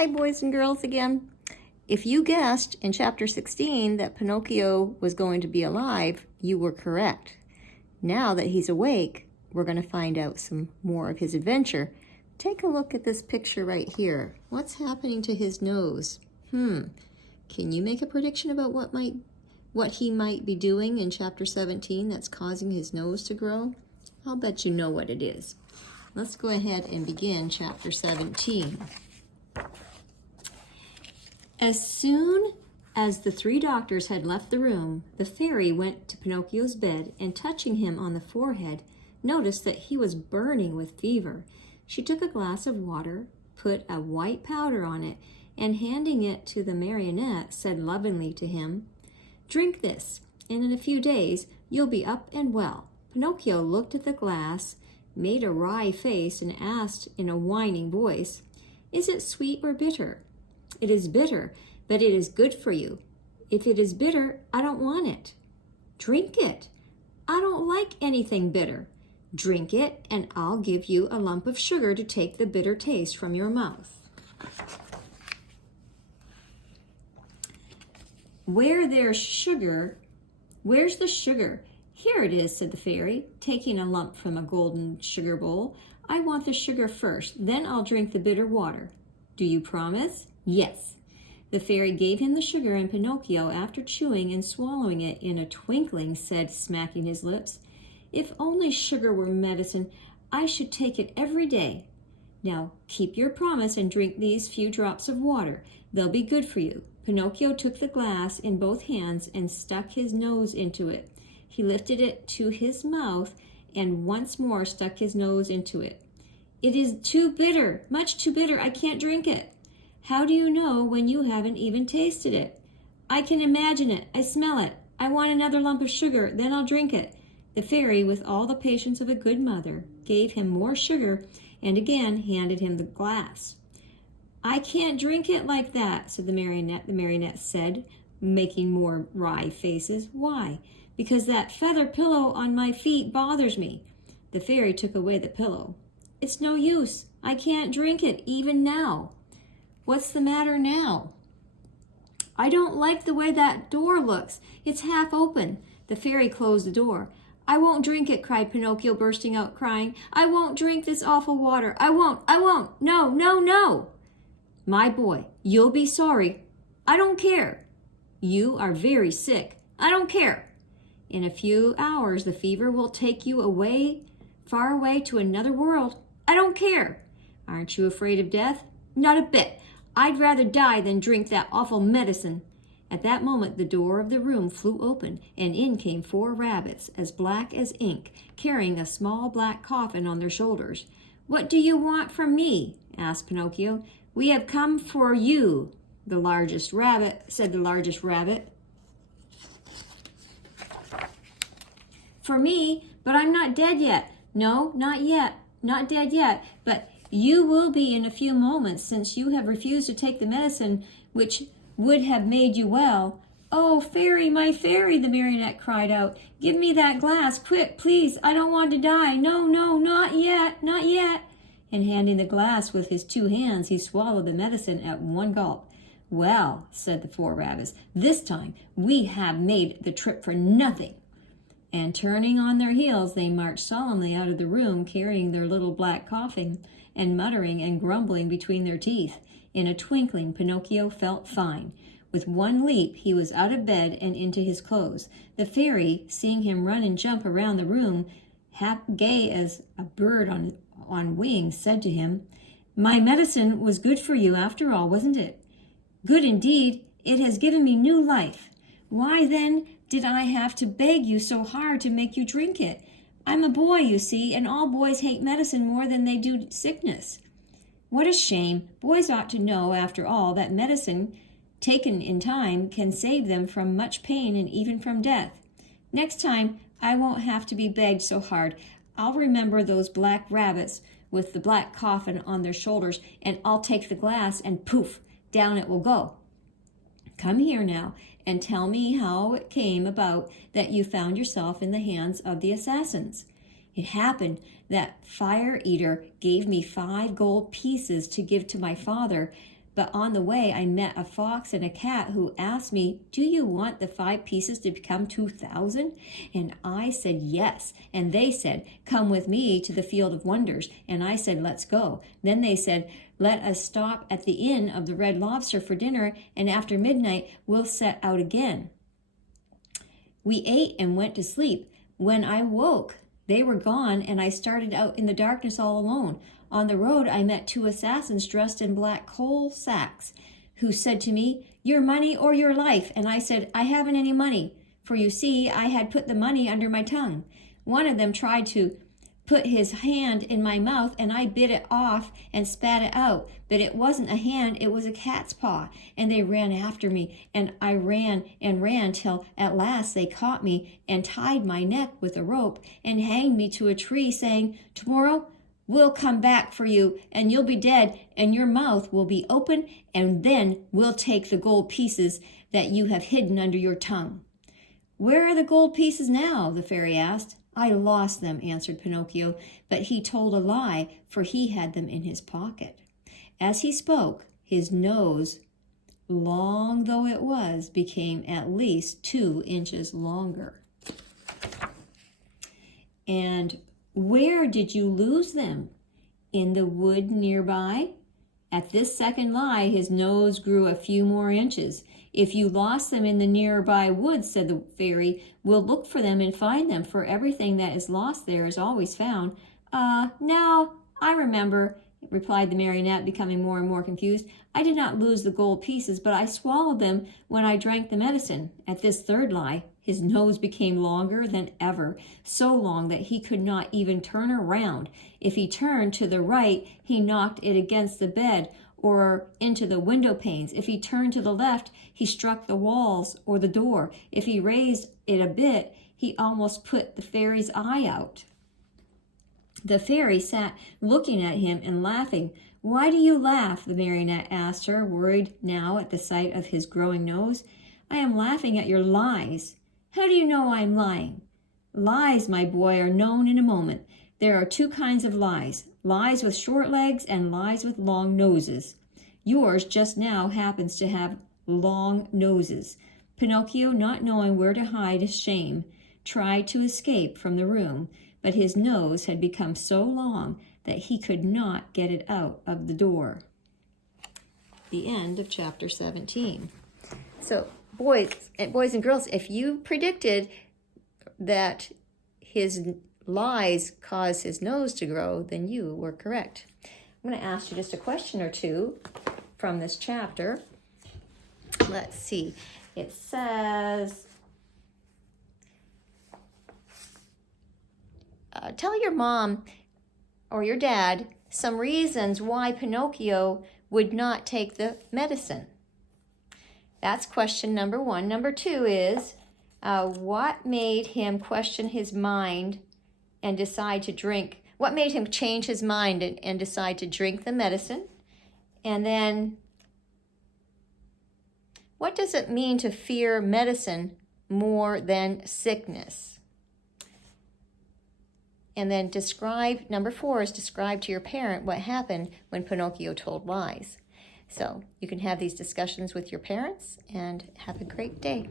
Hi, boys and girls again. If you guessed in chapter 16 that Pinocchio was going to be alive, you were correct. Now that he's awake, we're going to find out some more of his adventure. Take a look at this picture right here. What's happening to his nose? Can you make a prediction about what he might be doing in chapter 17 that's causing his nose to grow? I'll bet you know what it is. Let's go ahead and begin chapter 17. As soon as the three doctors had left the room, the fairy went to Pinocchio's bed and, touching him on the forehead, noticed that he was burning with fever. She took a glass of water, put a white powder on it, and handing it to the marionette, said lovingly to him, "Drink this, and in a few days you'll be up and well." Pinocchio looked at the glass, made a wry face, and asked in a whining voice, "Is it sweet or bitter?" "It is bitter, but it is good for you." "If it is bitter, I don't want it." "Drink it." "I don't like anything bitter." "Drink it, and I'll give you a lump of sugar to take the bitter taste from your mouth." "Where's the sugar?" "Here it is," said the fairy, taking a lump from a golden sugar bowl. "I want the sugar first, then I'll drink the bitter water. Do you promise?" "Yes." The fairy gave him the sugar, and Pinocchio, after chewing and swallowing it in a twinkling, said, smacking his lips, "If only sugar were medicine, I should take it every day. Now keep your promise and drink these few drops of water. They'll be good for you." Pinocchio took the glass in both hands and stuck his nose into it. He lifted it to his mouth and once more stuck his nose into it. "It is too bitter, much too bitter. I can't drink it." "How do you know when you haven't even tasted it?" "I can imagine it. I smell it. I want another lump of sugar, then I'll drink it." The fairy, with all the patience of a good mother, gave him more sugar and again handed him the glass. "I can't drink it like that," said the marionette. The marionette said, making more wry faces. "Why?" "Because that feather pillow on my feet bothers me." The fairy took away the pillow. "It's no use. I can't drink it even now." "What's the matter now?" "I don't like the way that door looks. It's half open." The fairy closed the door. "I won't drink it," cried Pinocchio, bursting out crying. "I won't drink this awful water. I won't. No, no, no." "My boy, you'll be sorry." "I don't care." "You are very sick." "I don't care." "In a few hours the fever will take you away, far away to another world." "I don't care." "Aren't you afraid of death?" "Not a bit. I'd rather die than drink that awful medicine." At that moment the door of the room flew open, and in came 4 rabbits, as black as ink, carrying a small black coffin on their shoulders. "What do you want from me?" asked Pinocchio. "We have come for you," said the largest rabbit. "For me? But I'm not dead yet." "No, not yet. Not dead yet. But you will be in a few moments, since you have refused to take the medicine which would have made you well." "Oh, fairy, my fairy," the marionette cried out. "Give me that glass, quick, please. I don't want to die. No, no, not yet, not yet." And handing the glass with his 2 hands, he swallowed the medicine at one gulp. "Well," said the 4 rabbits, "this time we have made the trip for nothing." And turning on their heels, they marched solemnly out of the room, carrying their little black coffin and muttering and grumbling between their teeth. In a twinkling, Pinocchio felt fine. With one leap, he was out of bed and into his clothes. The fairy, seeing him run and jump around the room, gay as a bird on wings, said to him, "My medicine was good for you after all, wasn't it?" "Good indeed. It has given me new life." "Why then did I have to beg you so hard to make you drink it? I'm a boy, you see, and all boys hate medicine more than they do sickness." "What a shame. Boys ought to know, after all, that medicine taken in time can save them from much pain and even from death. Next time I won't have to be begged so hard. I'll remember those black rabbits with the black coffin on their shoulders, and I'll take the glass and poof, down it will go. Come here now and tell me how it came about that you found yourself in the hands of the assassins." "It happened that Fire Eater gave me 5 gold pieces to give to my father, But on the way, I met a fox and a cat who asked me, do you want the 5 pieces to become 2,000? And I said, yes. And they said, come with me to the field of wonders. And I said, let's go. Then they said, let us stop at the Inn of the Red Lobster for dinner, and after midnight, we'll set out again. We ate and went to sleep. When I woke, they were gone, and I started out in the darkness all alone. On the road, I met 2 assassins dressed in black coal sacks, who said to me, your money or your life? And I said, I haven't any money, for you see, I had put the money under my tongue. One of them tried to put his hand in my mouth, and I bit it off and spat it out. But it wasn't a hand, it was a cat's paw. And they ran after me, and I ran and ran till at last they caught me and tied my neck with a rope and hanged me to a tree, saying, tomorrow we'll come back for you, and you'll be dead, and your mouth will be open, and then we'll take the gold pieces that you have hidden under your tongue. Where are the gold pieces now? The fairy asked. I lost them, answered Pinocchio, but he told a lie, for he had them in his pocket. As he spoke, his nose, long though it was, became at least 2 inches longer. And where did you lose them? In the wood nearby? At this second lie, his nose grew a few more inches. If you lost them in the nearby woods, said the fairy, we'll look for them and find them, for everything that is lost there is always found. Now I remember, replied the marionette, becoming more and more confused. I did not lose the gold pieces, but I swallowed them when I drank the medicine. At this third lie, his nose became longer than ever, so long that he could not even turn around. If he turned to the right, he knocked it against the bed or into the window panes. If he turned to the left, he struck the walls or the door. If he raised it a bit, he almost put the fairy's eye out. The fairy sat looking at him and laughing. Why do you laugh? The marionette asked her, worried now at the sight of his growing nose. I am laughing at your lies. How do you know I am lying? Lies, my boy, are known in a moment. There are 2 kinds of lies, lies with short legs and lies with long noses. Yours just now happens to have long noses. Pinocchio, not knowing where to hide his shame, tried to escape from the room, but his nose had become so long that he could not get it out of the door. The end of chapter 17. So, boys and girls, if you predicted that his lies cause his nose to grow, then you were correct. I'm going to ask you just a question or 2 from this chapter. Let's see. It says, tell your mom or your dad some reasons why Pinocchio would not take the medicine. That's question number 1. Number 2 is, what made him question his mind and decide to drink? What made him change his mind and decide to drink the medicine? And then, what does it mean to fear medicine more than sickness? And then number 4 is describe to your parent what happened when Pinocchio told lies. So you can have these discussions with your parents and have a great day.